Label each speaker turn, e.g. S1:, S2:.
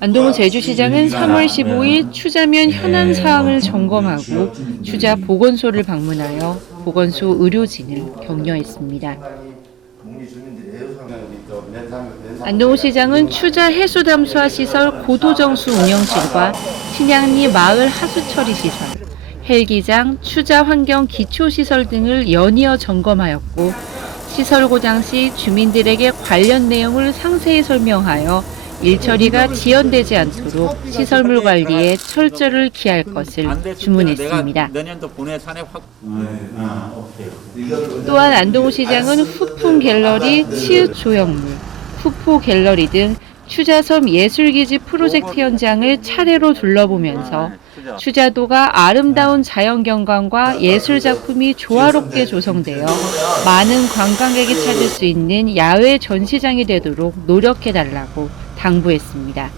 S1: 안동은 제주시장은 3월 15일 추자면 현안 사항을 점검하고 추자 보건소를 방문하여 보건소 의료진을 격려했습니다. 안동호 시장은 추자 해수 담수화 시설 고도정수 운영실과 신양리 마을 하수 처리 시설, 헬기장, 추자 환경 기초 시설 등을 연이어 점검하였고 시설 고장 시 주민들에게 관련 내용을 상세히 설명하여 일처리가 지연되지 않도록 시설물 관리에 철저를 기할 것을 주문했습니다.
S2: 산에 확
S1: 또한 안동호 시장은 후풍 갤러리, 치읓 조형물, 후포 갤러리 등 추자섬 예술기지 프로젝트 현장을 차례로 둘러보면서 추자도가 아름다운 자연경관과 예술 작품이 조화롭게 조성되어 많은 관광객이 찾을 수 있는 야외 전시장이 되도록 노력해달라고 당부했습니다.